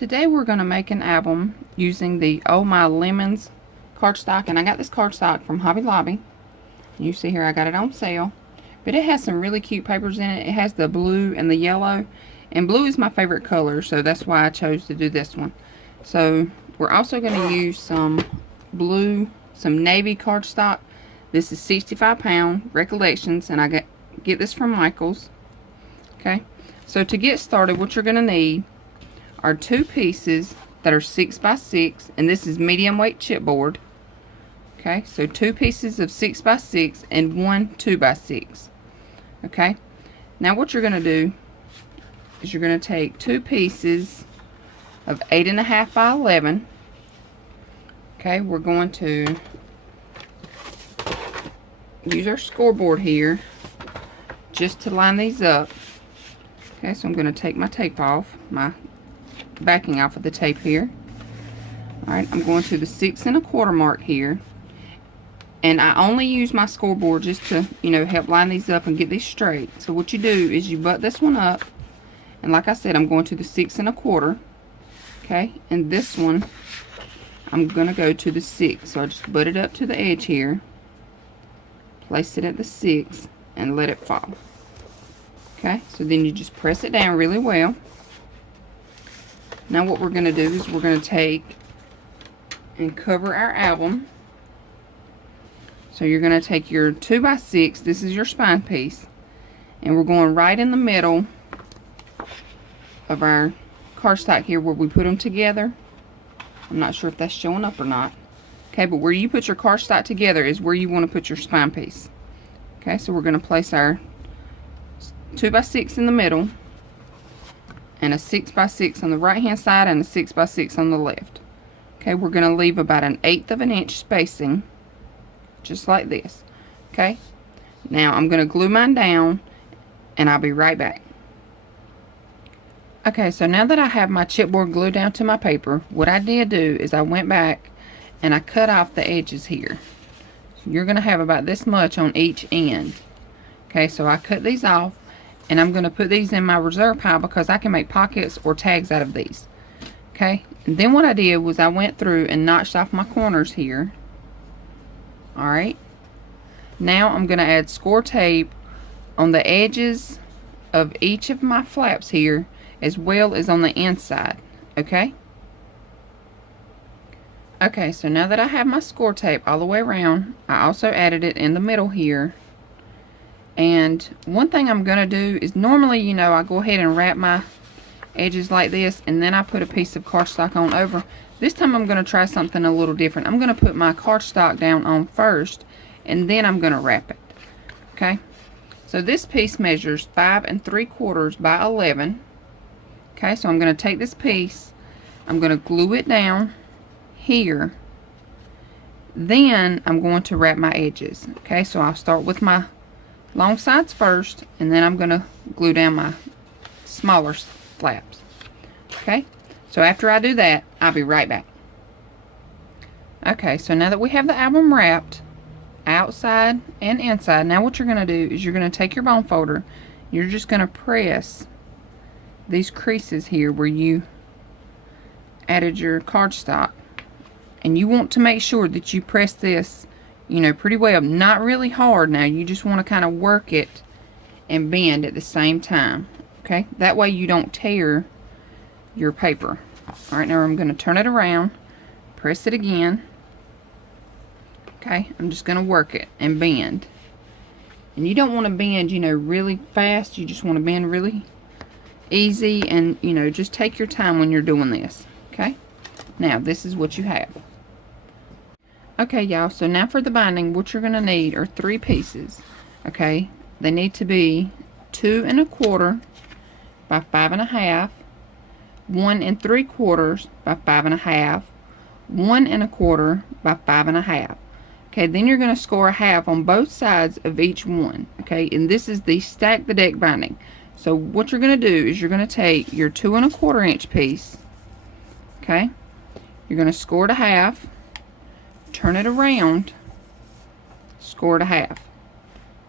Today we're going to make an album using the Oh My Lemons cardstock, and I got this cardstock from Hobby Lobby. You see here I got it on sale, but it has some really cute papers in it. It has the blue and the yellow, and blue is my favorite color, so that's why I chose to do this one. So we're also going to use some navy cardstock. This is 65 pound Recollections, and I get this from Michael's. Okay, so to get started, what you're going to need are 2 pieces that are 6 by 6, and this is medium weight chipboard. Okay, so 2 pieces of 6 by 6 and 1 2 by 6. Okay, now what you're going to do is you're going to take 2 pieces of 8.5 by 11. Okay, we're going to use our scoreboard here just to line these up. Okay, so I'm going to take my tape off, my backing off of the tape here. Alright, I'm going to the 6 1/4 mark here, and I only use my scoreboard just to, help line these up and get these straight. So what you do is you butt this one up, and like I said, I'm going to the 6 1/4. Okay, and this one I'm gonna go to the 6, so I just butt it up to the edge here, place it at the 6, and let it fall. Okay, so then you just press it down really well. Now what we're going to do is we're going to take and cover our album. So you're going to take your 2 by 6, this is your spine piece, and we're going right in the middle of our cardstock here where we put them together. I'm not sure if that's showing up or not. Okay, but where you put your cardstock together is where you want to put your spine piece. Okay, so we're going to place our 2 by 6 in the middle, and a 6 by 6 on the right hand side, and a 6 by 6 on the left. Okay, we're going to leave about 1/8 of an inch spacing, just like this. Okay, now I'm going to glue mine down, and I'll be right back. Okay, so now that I have my chipboard glued down to my paper, what I did do is I went back and I cut off the edges here. So you're going to have about this much on each end. Okay, so I cut these off, and I'm going to put these in my reserve pile because I can make pockets or tags out of these. Okay, and then what I did was I went through and notched off my corners here. Alright, now I'm going to add score tape on the edges of each of my flaps here, as well as on the inside. Okay, so now that I have my score tape all the way around, I also added it in the middle here. And one thing I'm going to do is normally, I go ahead and wrap my edges like this, and then I put a piece of cardstock on over. This time I'm going to try something a little different. I'm going to put my cardstock down on first, and then I'm going to wrap it. Okay, so this piece measures 5 3/4 by 11. Okay, so I'm going to take this piece, I'm going to glue it down here, then I'm going to wrap my edges. Okay, so I'll start with my long sides first, and then I'm going to glue down my smaller flaps. Okay, so after I do that, I'll be right back. Okay, so now that we have the album wrapped outside and inside, now what you're going to do is you're going to take your bone folder, you're just going to press these creases here where you added your cardstock, and you want to make sure that you press this pretty well, not really hard. Now you just want to kind of work it and bend at the same time. Okay, that way you don't tear your paper. Alright, now I'm going to turn it around, press it again. Okay, I'm just going to work it and bend. And you don't want to bend, really fast. You just want to bend really easy, and just take your time when you're doing this. Okay, now this is what you have. Okay, y'all, so now for the binding, what you're going to need are 3 pieces. Okay, they need to be 2 1/4 by 5 1/2, 1 3/4 by 5 1/2, 1 1/4 by 5 1/2. Okay, then you're going to score a half on both sides of each one. Okay, and this is the stack the deck binding. So what you're going to do is you're going to take your 2 1/4 inch piece. Okay, you're going to score it a half, turn it around, score it a half.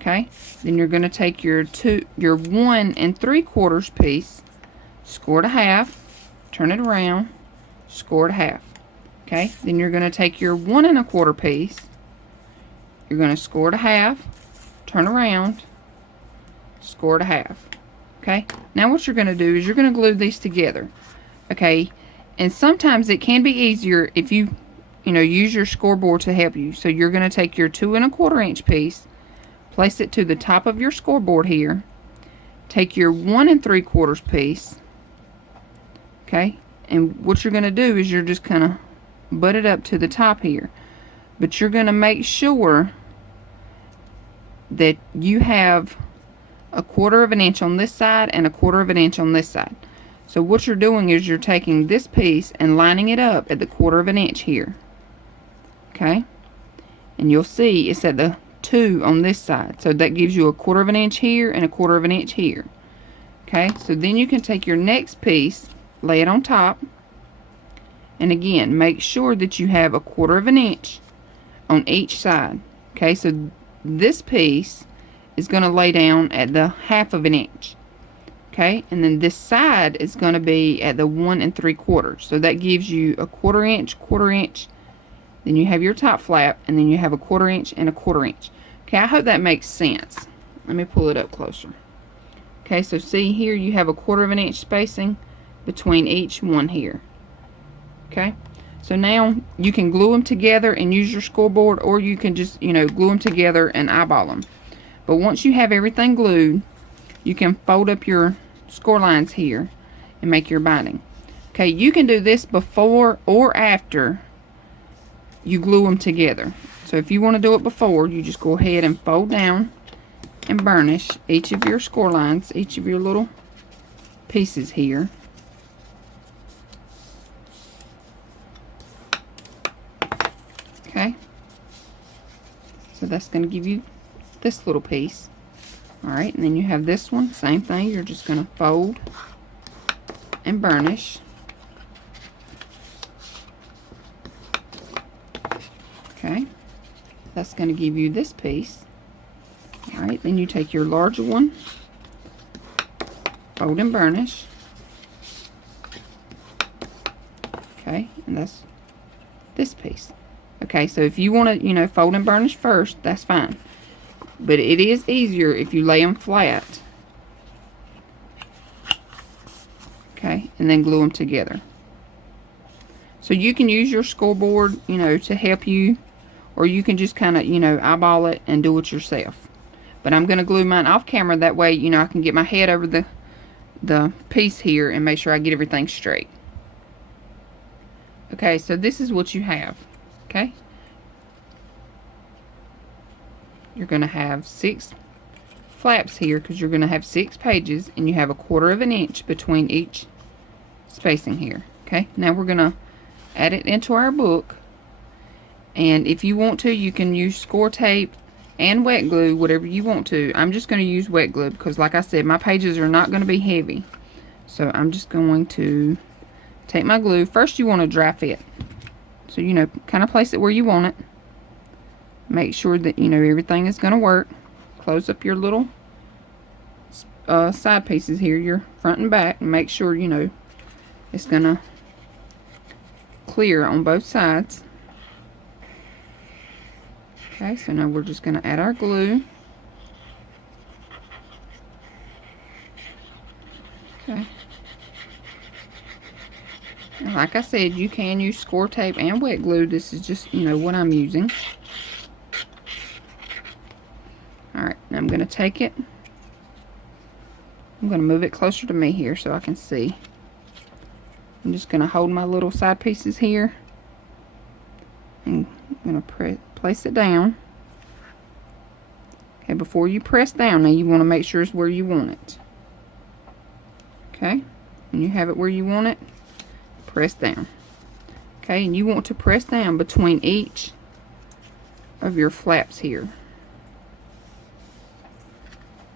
Okay, then you're going to take your 1 3/4 piece, score it a half, turn it around, score it half. Okay, then you're going to take your 1 1/4 piece, you're going to score it a half, turn around, score it a half. Okay, now what you're going to do is you're going to glue these together. Okay, and sometimes it can be easier if you use your scoreboard to help you. So you're going to take your 2 1/4 inch piece, place it to the top of your scoreboard here, take your 1 3/4 piece, okay, and what you're going to do is you're just kind of butt it up to the top here, but you're going to make sure that you have 1/4 inch on this side and 1/4 inch on this side. So what you're doing is you're taking this piece and lining it up at the 1/4 inch here. Okay, and you'll see it's at the 2 on this side, so that gives you 1/4 inch here and 1/4 inch here. Okay, so then you can take your next piece, lay it on top, and again make sure that you have 1/4 inch on each side. Okay, so this piece is going to lay down at the 1/2 inch. Okay, and then this side is going to be at the 1 3/4. So that gives you 1/4 inch, 1/4 inch. Then you have your top flap, and then you have 1/4 inch and 1/4 inch. Okay, I hope that makes sense. Let me pull it up closer. Okay, so see here you have 1/4 inch spacing between each one here. Okay, so now you can glue them together and use your scoreboard, or you can just glue them together and eyeball them. But once you have everything glued, you can fold up your score lines here and make your binding. Okay, you can do this before or after you glue them together. So if you want to do it before, you just go ahead and fold down and burnish each of your score lines, each of your little pieces here. Okay, so that's going to give you this little piece. Alright, and then you have this one, same thing, you're just going to fold and burnish. Okay, that's going to give you this piece. Alright, then you take your larger one, fold and burnish. Okay, and that's this piece. Okay, so if you want to, fold and burnish first, that's fine. But it is easier if you lay them flat. Okay, and then glue them together. So you can use your scoreboard, to help you, or you can just kind of, eyeball it and do it yourself. But I'm going to glue mine off camera, that way, I can get my head over the piece here and make sure I get everything straight. Okay, so this is what you have. Okay, you're going to have 6 flaps here because you're going to have 6 pages, and you have 1/4 inch between each spacing here. Okay, now we're going to add it into our book, and if you want to, you can use score tape and wet glue, whatever you want to. I'm just going to use wet glue because, like I said, my pages are not going to be heavy. So I'm just going to take my glue. First you want to dry fit. So, kind of place it where you want it. Make sure that, everything is going to work. Close up your little side pieces here, your front and back, and make sure, it's going to clear on both sides. Okay, so now we're just going to add our glue. Okay. And like I said, you can use score tape and wet glue. This is just, what I'm using. Alright, now I'm going to take it. I'm going to move it closer to me here so I can see. I'm just going to hold my little side pieces here. And I'm going to place it down. Okay, before you press down, now you want to make sure it's where you want it. Okay, and you have it where you want it, press down. Okay, and you want to press down between each of your flaps here.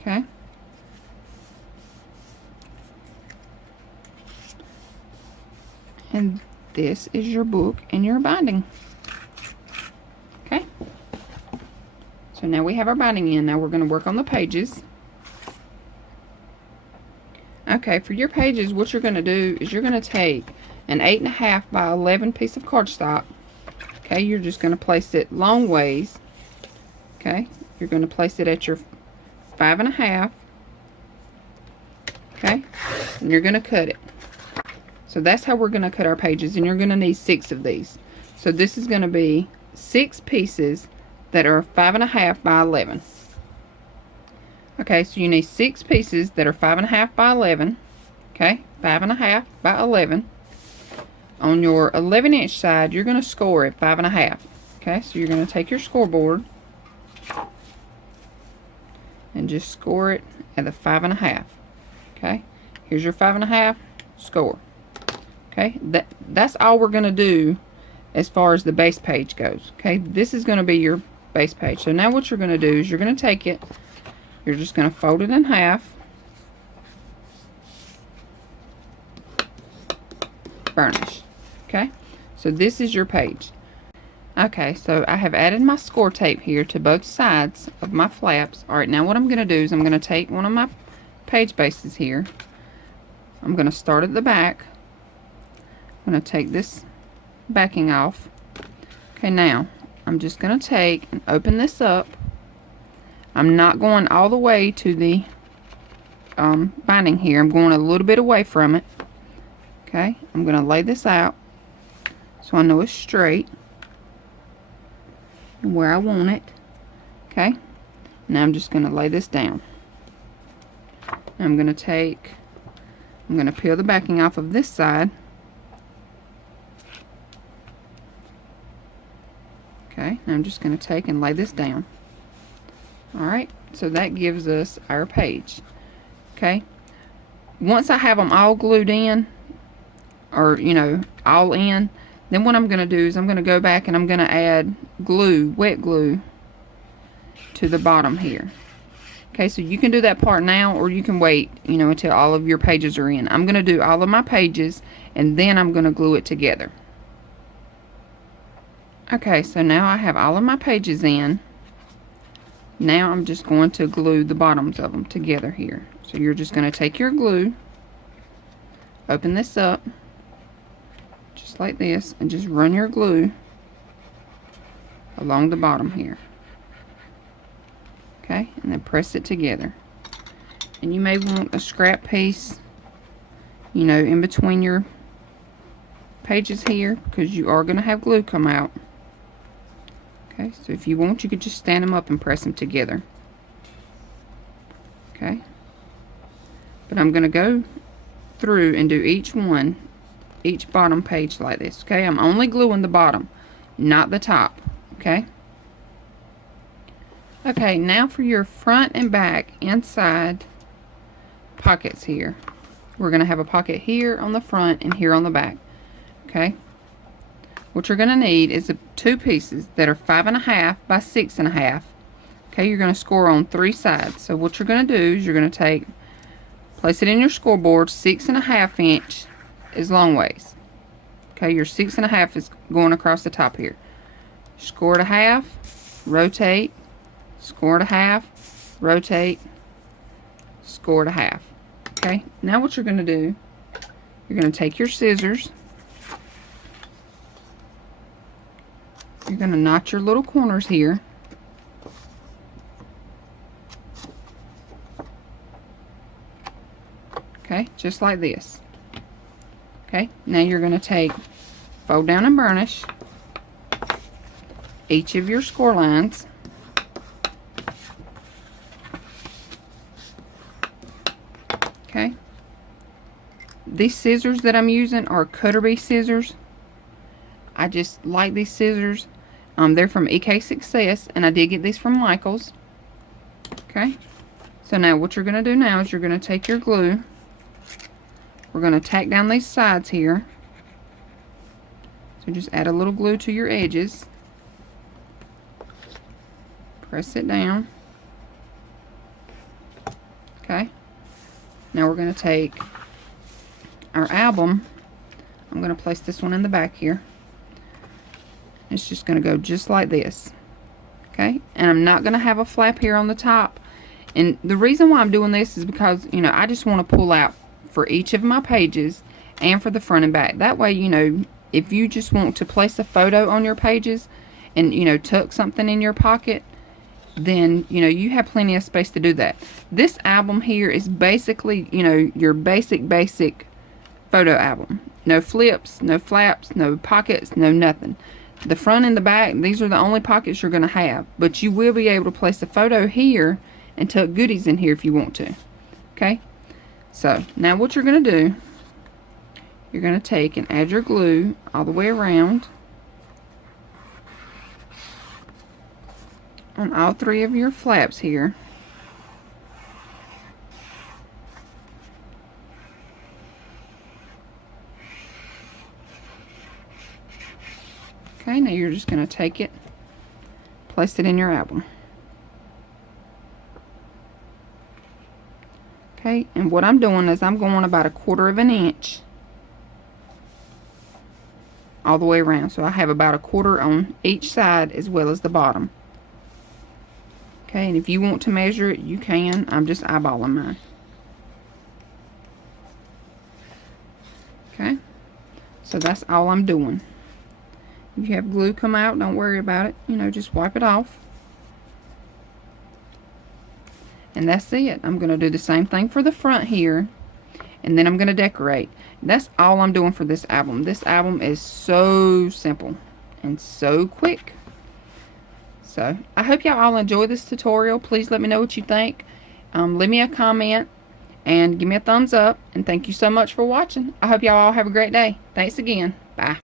Okay. And this is your book and your binding. Okay. So now we have our binding in. Now we're going to work on the pages. Okay, for your pages, what you're going to do is you're going to take an 8.5 by 11 piece of cardstock. Okay, you're just going to place it long ways. Okay, you're going to place it at your 5.5. Okay, and you're going to cut it. So that's how we're going to cut our pages, and you're going to need 6 of these. So this is going to be 6 pieces that are 5.5 by 11. Okay, so you need 6 pieces that are 5.5 by 11. Okay, 5.5 by 11. On your 11-inch side, you're going to score at 5.5. Okay, so you're going to take your scoreboard and just score it at the 5.5. Okay, here's your 5.5, score. Okay, that's all we're going to do as far as the base page goes. Okay, this is going to be your base page. So now what you're going to do is you're going to take it, you're just going to fold it in half, burnish. Okay, so this is your page. Okay, so I have added my score tape here to both sides of my flaps. Alright, now what I'm going to do is I'm going to take one of my page bases here. I'm going to start at the back. I'm going to take this backing off. Okay, now I'm just going to take and open this up. I'm not going all the way to the binding here. I'm going a little bit away from it. Okay, I'm going to lay this out so I know it's straight and where I want it. Okay, now I'm just going to lay this down. Now I'm going to peel the backing off of this side. Okay, now I'm just going to take and lay this down. Alright, so that gives us our page. Okay, once I have them all glued in, or all in, then what I'm going to do is I'm going to go back and I'm going to add glue, wet glue, to the bottom here. Okay, so you can do that part now, or you can wait, until all of your pages are in. I'm going to do all of my pages, and then I'm going to glue it together. Okay, so now I have all of my pages in. Now I'm just going to glue the bottoms of them together here. So you're just going to take your glue, open this up, just like this, and just run your glue along the bottom here. Okay, and then press it together. And you may want a scrap piece, in between your pages here, because you are going to have glue come out. Okay, so if you want, you could just stand them up and press them together. Okay, but I'm going to go through and do each bottom page like this. Okay, I'm only gluing the bottom, not the top. Okay. Okay, now for your front and back inside pockets here. We're going to have a pocket here on the front and here on the back. Okay. What you're going to need is 2 pieces that are 5.5 by 6.5. Okay, you're going to score on 3 sides. So what you're going to do is you're going to place it in your scoreboard. 6.5 inch is long ways. Okay, your 6.5 is going across the top here. Score to half, rotate, score to half, rotate, score to half. Okay, now what you're going to do, you're going to take your scissors. You're going to notch your little corners here. Okay, just like this. Okay, now you're going to fold down and burnish each of your score lines. Okay, these scissors that I'm using are Cutter Bee scissors. I just like these scissors. They're from EK Success, and I did get these from Michael's. Okay, so now what you're going to do now is you're going to take your glue. We're going to tack down these sides here. So just add a little glue to your edges. Press it down. Okay, now we're going to take our album. I'm going to place this one in the back here. It's just going to go just like this. Okay, and I'm not going to have a flap here on the top. And the reason why I'm doing this is because, I just want to pull out for each of my pages and for the front and back. That way, you know, if you just want to place a photo on your pages and, you know, tuck something in your pocket, then, you know, you have plenty of space to do that. This album here is basically, you know, your basic photo album. No flips, no flaps, no pockets, no nothing. The front and the back, these are the only pockets you're going to have. But you will be able to place a photo here and tuck goodies in here if you want to. Okay? So, now what you're going to do, you're going to take and add your glue all the way around on all three of your flaps here. Okay, now you're just going to take it, place it in your album. Okay, and what I'm doing is I'm going about 1/4 of an inch all the way around. So I have about 1/4 on each side as well as the bottom. Okay, and if you want to measure it, you can. I'm just eyeballing mine. Okay, so that's all I'm doing. If you have glue come out, don't worry about it. You know, just wipe it off. And that's it. I'm going to do the same thing for the front here. And then I'm going to decorate. That's all I'm doing for this album. This album is so simple and so quick. So, I hope y'all all enjoy this tutorial. Please let me know what you think. Leave me a comment and give me a thumbs up. And thank you so much for watching. I hope y'all all have a great day. Thanks again. Bye.